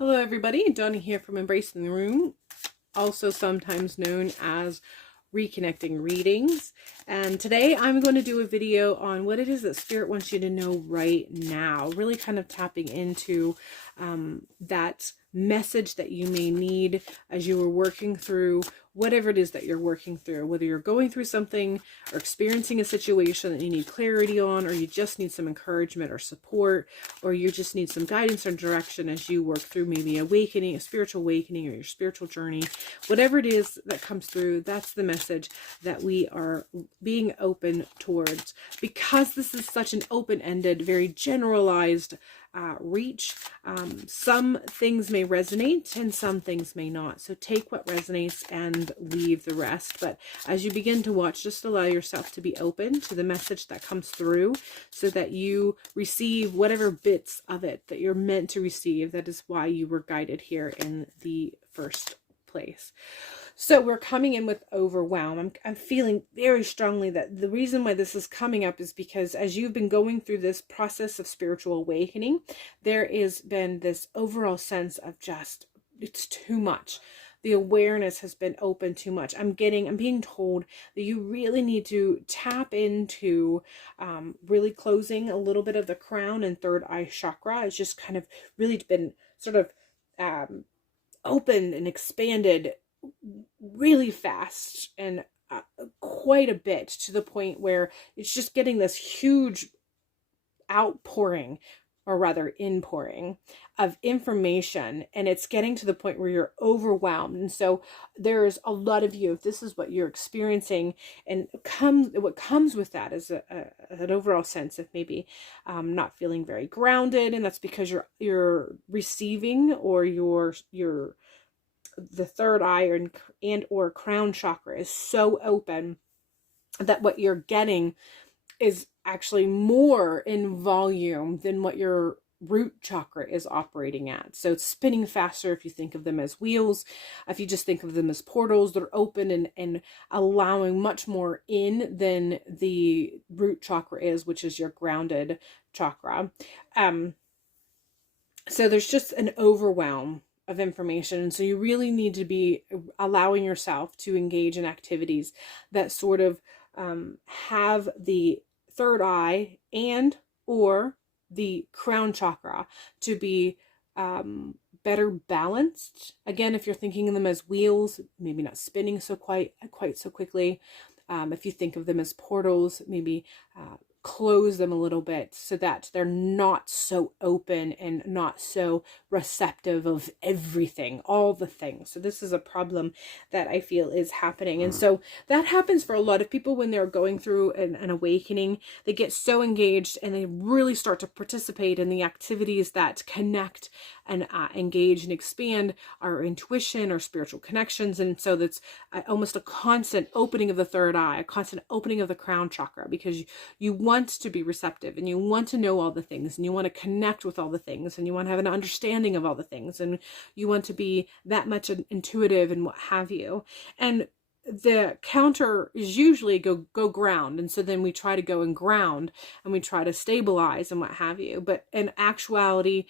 Hello everybody, Donna here from Embracing the Room, also sometimes known as Reconnecting Readings. And today I'm going to do a video on what it is that Spirit wants you to know right now, really kind of tapping into that message that you may need as you are working through whatever it is that you're working through, whether you're going through something or experiencing a situation that you need clarity on, or you just need some encouragement or support, or you just need some guidance or direction as you work through maybe awakening, a spiritual awakening, or your spiritual journey. Whatever it is that comes through, that's the message that we are being open towards. Because this is such an open-ended, very generalized reach, some things may resonate and some things may not. So take what resonates and leave the rest. But as you begin to watch, just allow yourself to be open to the message that comes through so that you receive whatever bits of it that you're meant to receive. That is why you were guided here in the first place. So we're coming in with overwhelm. I'm feeling very strongly that the reason why this is coming up is because as you've been going through this process of spiritual awakening, there has been this overall sense of just, it's too much. The awareness has been open too much. I'm being told that you really need to tap into really closing a little bit of the crown and third eye chakra. It's just kind of really been sort of opened and expanded really fast and quite a bit, to the point where it's just getting this huge outpouring, or rather inpouring, of information, and it's getting to the point where you're overwhelmed. And so there's a lot of you, if this is what you're experiencing, and what comes with that is an overall sense of maybe not feeling very grounded, and that's because you're receiving, or the third eye and or crown chakra is so open that what you're getting is actually more in volume than what your root chakra is operating at. So it's spinning faster if you think of them as wheels. If you just think of them as portals, they're open and allowing much more in than the root chakra is, which is your grounded chakra. So there's just an overwhelm of information. And so you really need to be allowing yourself to engage in activities that sort of have the third eye and or the crown chakra to be better balanced. Again, if you're thinking of them as wheels, maybe not spinning so quite so quickly. If you think of them as portals, maybe close them a little bit so that they're not so open and not so receptive of everything, all the things. So this is a problem that I feel is happening. And so that happens for a lot of people when they're going through an awakening. They get so engaged and they really start to participate in the activities that connect and engage and expand our intuition, our spiritual connections. And so that's almost a constant opening of the third eye, a constant opening of the crown chakra, because you want to be receptive and you want to know all the things and you want to connect with all the things and you want to have an understanding of all the things and you want to be that much intuitive and what have you. And the counter is usually go ground. And so then we try to go and ground and we try to stabilize and what have you. But in actuality,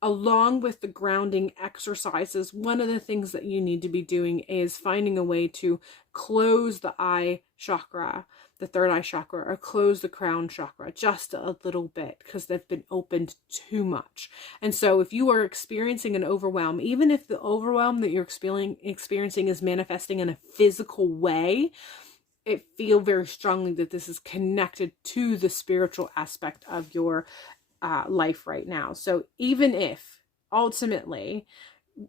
along with the grounding exercises, one of the things that you need to be doing is finding a way to close the eye chakra, the third eye chakra, or close the crown chakra just a little bit because they've been opened too much. And so if you are experiencing an overwhelm, even if the overwhelm that you're experiencing is manifesting in a physical way, I feel very strongly that this is connected to the spiritual aspect of your life right now. So even if ultimately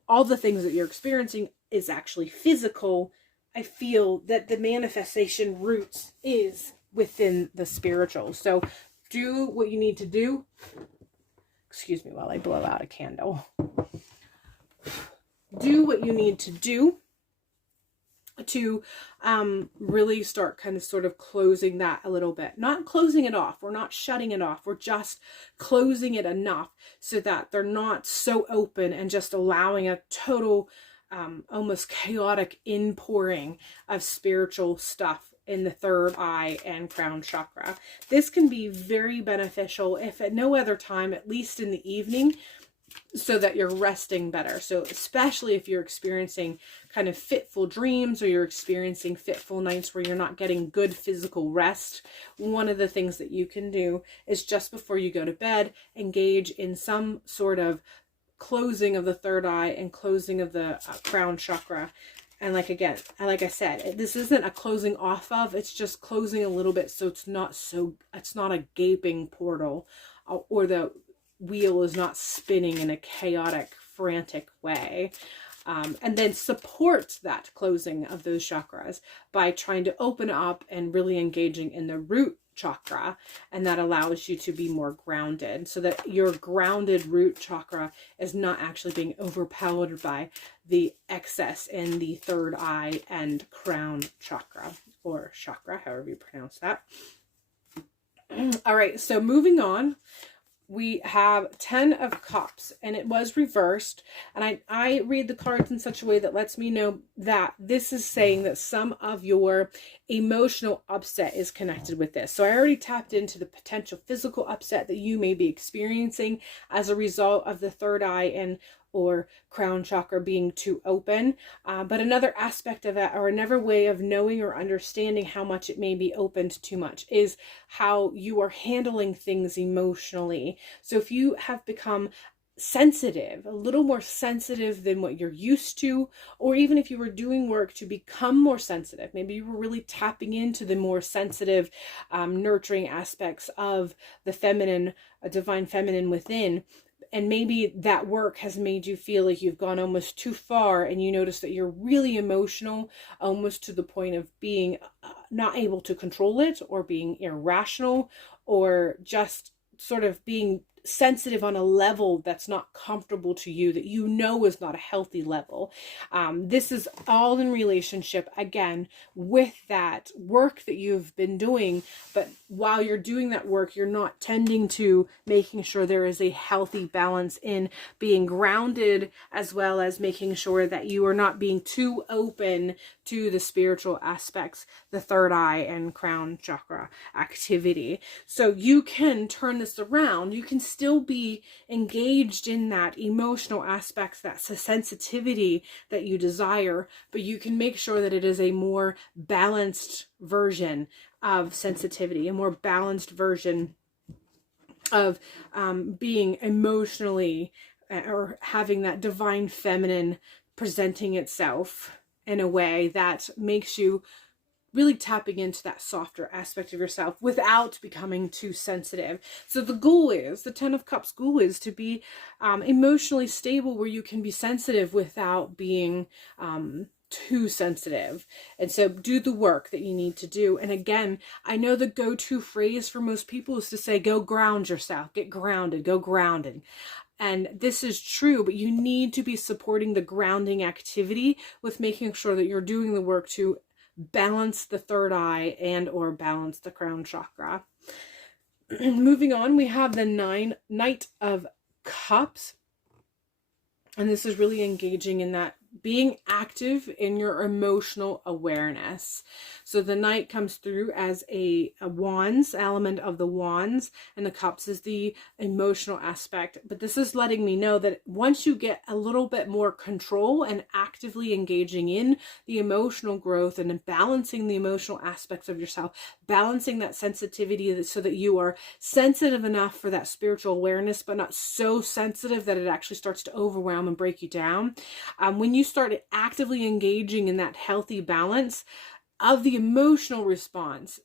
all the things that you're experiencing is actually physical, I feel that the manifestation roots is within the spiritual. So do what you need to do. Excuse me while I blow out a candle. Do what you need to do to really start kind of sort of closing that a little bit. Not closing it off. We're not shutting it off. We're just closing it enough so that they're not so open and just allowing a total almost chaotic inpouring of spiritual stuff in the third eye and crown chakra. This can be very beneficial if at no other time, at least in the evening, so that you're resting better. So especially if you're experiencing kind of fitful dreams, or you're experiencing fitful nights where you're not getting good physical rest, one of the things that you can do is just before you go to bed, engage in some sort of closing of the third eye and closing of the crown chakra. And like I said, this isn't a closing off of, it's just closing a little bit, so it's not a gaping portal, or the wheel is not spinning in a chaotic, frantic way. And then support that closing of those chakras by trying to open up and really engaging in the root chakra, and that allows you to be more grounded, so that your grounded root chakra is not actually being overpowered by the excess in the third eye and crown chakra, or chakra, however you pronounce that. All right, so moving on, we have 10 of Cups, and it was reversed. And I read the cards in such a way that lets me know that this is saying that some of your emotional upset is connected with this. So I already tapped into the potential physical upset that you may be experiencing as a result of the third eye and or crown chakra being too open. But another aspect of that, or another way of knowing or understanding how much it may be opened too much, is how you are handling things emotionally. So if you have become sensitive, a little more sensitive than what you're used to, or even if you were doing work to become more sensitive, maybe you were really tapping into the more sensitive, nurturing aspects of the feminine, a divine feminine within, and maybe that work has made you feel like you've gone almost too far, and you notice that you're really emotional, almost to the point of being not able to control it, or being irrational, or just sort of being sensitive on a level that's not comfortable to you, that you know is not a healthy level. This is all in relationship, again, with that work that you've been doing. But while you're doing that work, you're not tending to making sure there is a healthy balance in being grounded, as well as making sure that you are not being too open to the spiritual aspects, the third eye and crown chakra activity. So you can turn this around. You can still be engaged in that emotional aspects, that sensitivity that you desire, but you can make sure that it is a more balanced version of sensitivity, a more balanced version of being emotionally, or having that divine feminine presenting itself in a way that makes you really tapping into that softer aspect of yourself without becoming too sensitive. So the goal is, the 10 of Cups goal is to be emotionally stable, where you can be sensitive without being too sensitive. And so do the work that you need to do. And again, I know the go-to phrase for most people is to say, go ground yourself, get grounded, go grounded. And this is true, but you need to be supporting the grounding activity with making sure that you're doing the work to balance the third eye and or balance the crown chakra. Moving on, we have the Knight of Cups. And this is really engaging in that being active in your emotional awareness. So the Knight comes through as a wands, element of the wands, and the cups is the emotional aspect. But this is letting me know that once you get a little bit more control and actively engaging in the emotional growth and balancing the emotional aspects of yourself, balancing that sensitivity so that you are sensitive enough for that spiritual awareness, but not so sensitive that it actually starts to overwhelm and break you down. When you start actively engaging in that healthy balance of the emotional response,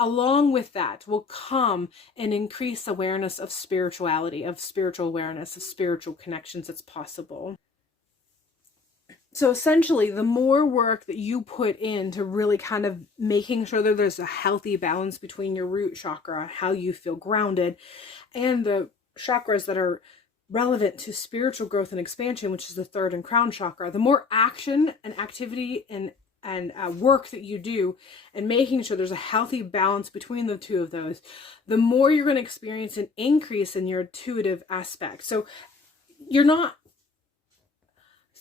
along with that will come an increased awareness of spirituality, of spiritual awareness, of spiritual connections that's possible. So essentially, the more work that you put into really kind of making sure that there's a healthy balance between your root chakra, how you feel grounded, and the chakras that are relevant to spiritual growth and expansion, which is the third and crown chakra, the more action and activity and work that you do, and making sure there's a healthy balance between the two of those, the more you're going to experience an increase in your intuitive aspect. So you're not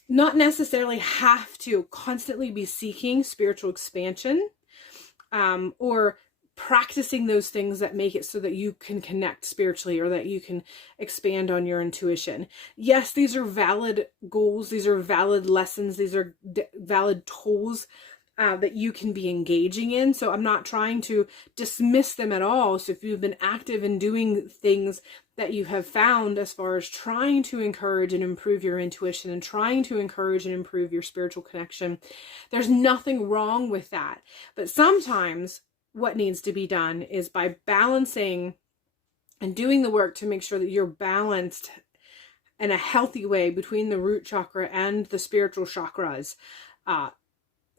necessarily have to constantly be seeking spiritual expansion, or practicing those things that make it so that you can connect spiritually, or that you can expand on your intuition. Yes, these are valid goals. These are valid lessons. These are valid tools that you can be engaging in. So I'm not trying to dismiss them at all. So if you've been active in doing things that you have found as far as trying to encourage and improve your intuition, and trying to encourage and improve your spiritual connection, there's nothing wrong with that. But sometimes what needs to be done is by balancing and doing the work to make sure that you're balanced in a healthy way between the root chakra and the spiritual chakras.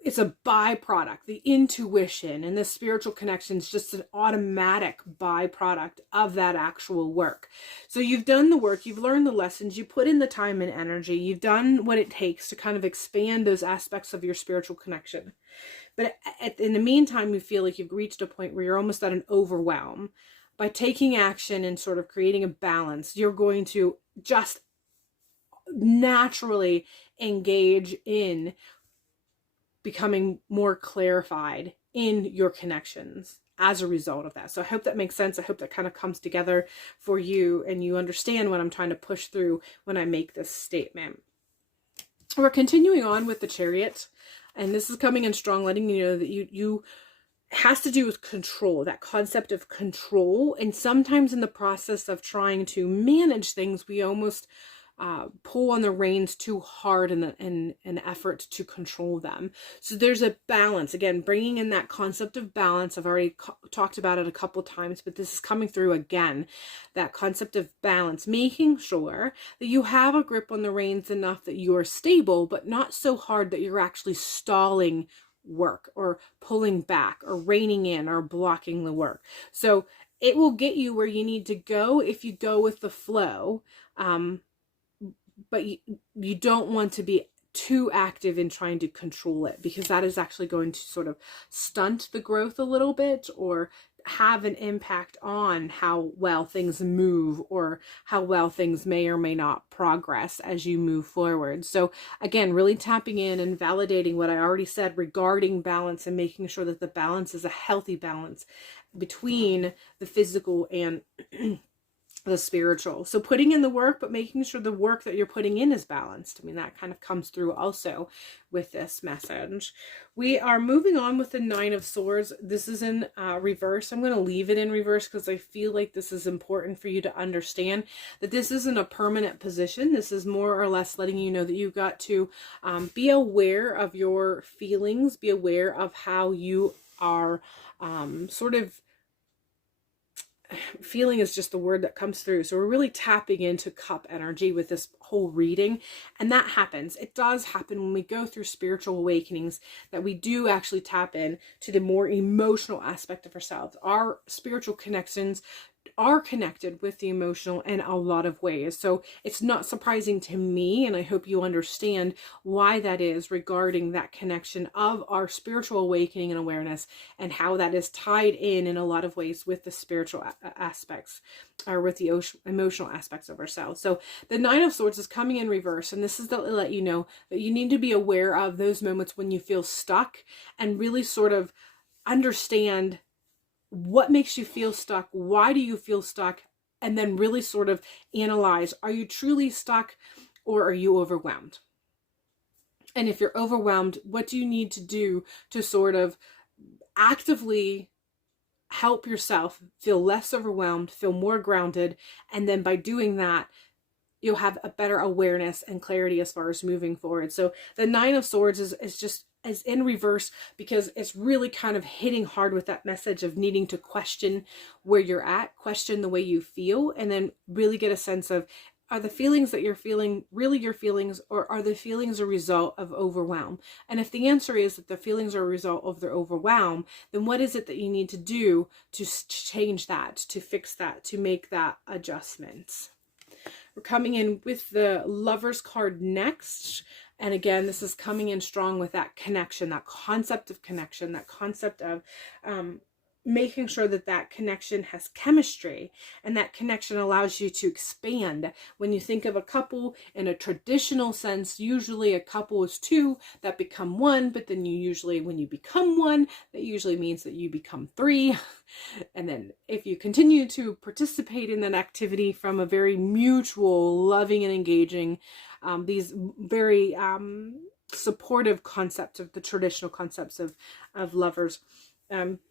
It's a byproduct. The intuition and the spiritual connection is just an automatic byproduct of that actual work. So you've done the work, you've learned the lessons, you put in the time and energy, you've done what it takes to kind of expand those aspects of your spiritual connection. But in the meantime, you feel like you've reached a point where you're almost at an overwhelm. By taking action and sort of creating a balance, you're going to just naturally engage in becoming more clarified in your connections as a result of that. So I hope that makes sense. I hope that kind of comes together for you and you understand what I'm trying to push through when I make this statement. We're continuing on with the Chariot, and this is coming in strong, letting you know that you has to do with control, that concept of control. And sometimes in the process of trying to manage things, we almost pull on the reins too hard in an effort to control them. So there's a balance, again, bringing in that concept of balance. I've already talked about it a couple times, but this is coming through again, that concept of balance, making sure that you have a grip on the reins enough that you are stable, but not so hard that you're actually stalling work or pulling back or reining in or blocking the work. So it will get you where you need to go if you go with the flow. But you don't want to be too active in trying to control it, because that is actually going to sort of stunt the growth a little bit, or have an impact on how well things move, or how well things may or may not progress as you move forward. So again, really tapping in and validating what I already said regarding balance, and making sure that the balance is a healthy balance between the physical and the spiritual. So putting in the work, but making sure the work that you're putting in is balanced. I mean, that kind of comes through also with this message. We are moving on with the Nine of Swords. This is in reverse. I'm going to leave it in reverse because I feel like this is important for you to understand that this isn't a permanent position. This is more or less letting you know that you've got to be aware of your feelings, be aware of how you are sort of, feeling is just the word that comes through. So we're really tapping into cup energy with this whole reading. And that happens. It does happen when we go through spiritual awakenings, that we do actually tap in to the more emotional aspect of ourselves. Our spiritual connections are connected with the emotional in a lot of ways. So it's not surprising to me, and I hope you understand why that is, regarding that connection of our spiritual awakening and awareness, and how that is tied in a lot of ways with the spiritual aspects, or with the emotional aspects of ourselves. So the Nine of Swords is coming in reverse, and this is to let you know that you need to be aware of those moments when you feel stuck, and really sort of understand what makes you feel stuck, why do you feel stuck, and then really sort of analyze, are you truly stuck or are you overwhelmed? And if you're overwhelmed, what do you need to do to sort of actively help yourself feel less overwhelmed, feel more grounded, and then by doing that, you'll have a better awareness and clarity as far as moving forward. So the Nine of Swords is in reverse, because it's really kind of hitting hard with that message of needing to question where you're at, question the way you feel, and then really get a sense of, are the feelings that you're feeling really your feelings, or are the feelings a result of overwhelm? And if the answer is that the feelings are a result of their overwhelm, then what is it that you need to do to change that, to fix that, to make that adjustment? We're coming in with the Lover's card next. And again, this is coming in strong with that connection, that concept of connection, that concept of making sure that that connection has chemistry, and that connection allows you to expand. When you think of a couple in a traditional sense, usually a couple is two that become one, but then you usually, when you become one, that usually means that you become three. And then if you continue to participate in that activity from a very mutual, loving and engaging, these very supportive concepts of the traditional concepts of lovers,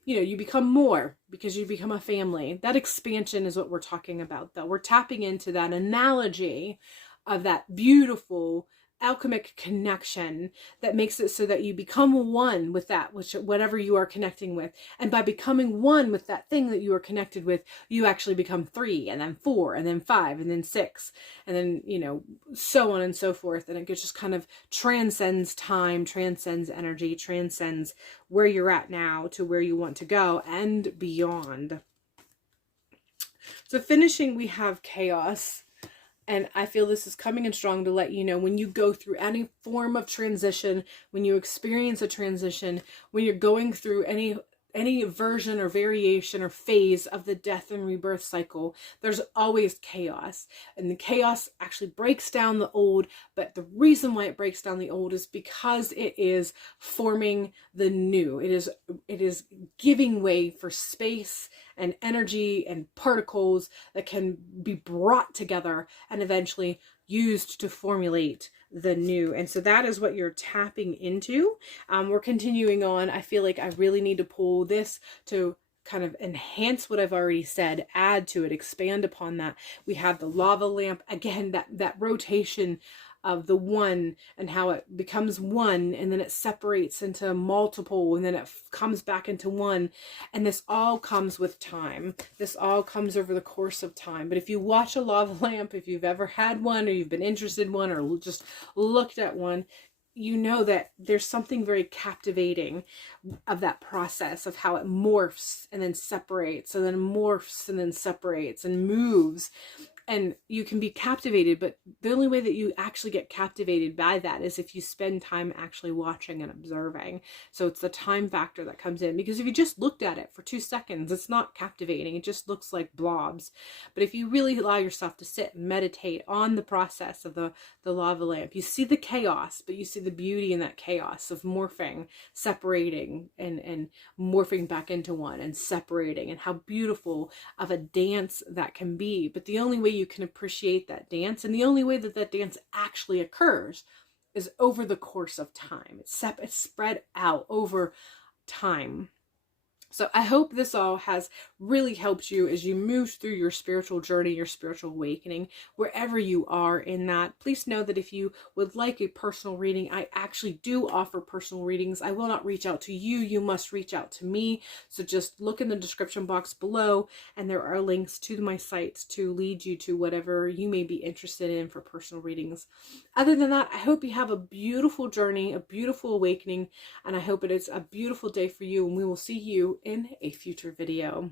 you become more because you become a family. That expansion is what we're talking about, though. We're tapping into that analogy of that beautiful alchemic connection that makes it so that you become one with that, whatever you are connecting with. And by becoming one with that thing that you are connected with, you actually become 3, and then 4, and then 5, and then 6, and then, so on and so forth. And it just kind of transcends time, transcends energy, transcends where you're at now to where you want to go and beyond. So finishing, we have chaos. And I feel this is coming in strong to let you know, when you go through any form of transition, when you experience a transition, when you're going through any version or variation or phase of the death and rebirth cycle, there's always chaos. And the chaos actually breaks down the old, but the reason why it breaks down the old is because it is forming the new. It is giving way for space and energy and particles that can be brought together and eventually used to formulate the new. And so that is what you're tapping into. We're continuing on. I feel like I really need to pull this to kind of enhance what I've already said, add to it, expand upon that. We have the lava lamp. Again, that rotation of the one and how it becomes one, and then it separates into multiple, and then it comes back into one. And this all comes with time. This all comes over the course of time. But if you watch a lava lamp, if you've ever had one, or you've been interested in one, or just looked at one, you know that there's something very captivating of that process of how it morphs and then separates, and then morphs and then separates and moves. And you can be captivated, but the only way that you actually get captivated by that is if you spend time actually watching and observing. So it's the time factor that comes in, because if you just looked at it for 2 seconds, it's not captivating. It just looks like blobs. But if you really allow yourself to sit and meditate on the process of the lava lamp, you see the chaos, but you see the beauty in that chaos of morphing, separating, and morphing back into one, and separating, and how beautiful of a dance that can be. But the only way you can appreciate that dance, and the only way that that dance actually occurs, is over the course of time. It's spread out over time. So I hope this all has really helped you as you move through your spiritual journey, your spiritual awakening, wherever you are in that. Please know that if you would like a personal reading, I actually do offer personal readings. I will not reach out to you. You must reach out to me. So just look in the description box below, and there are links to my sites to lead you to whatever you may be interested in for personal readings. Other than that, I hope you have a beautiful journey, a beautiful awakening, and I hope it is a beautiful day for you, and we will see you in a future video.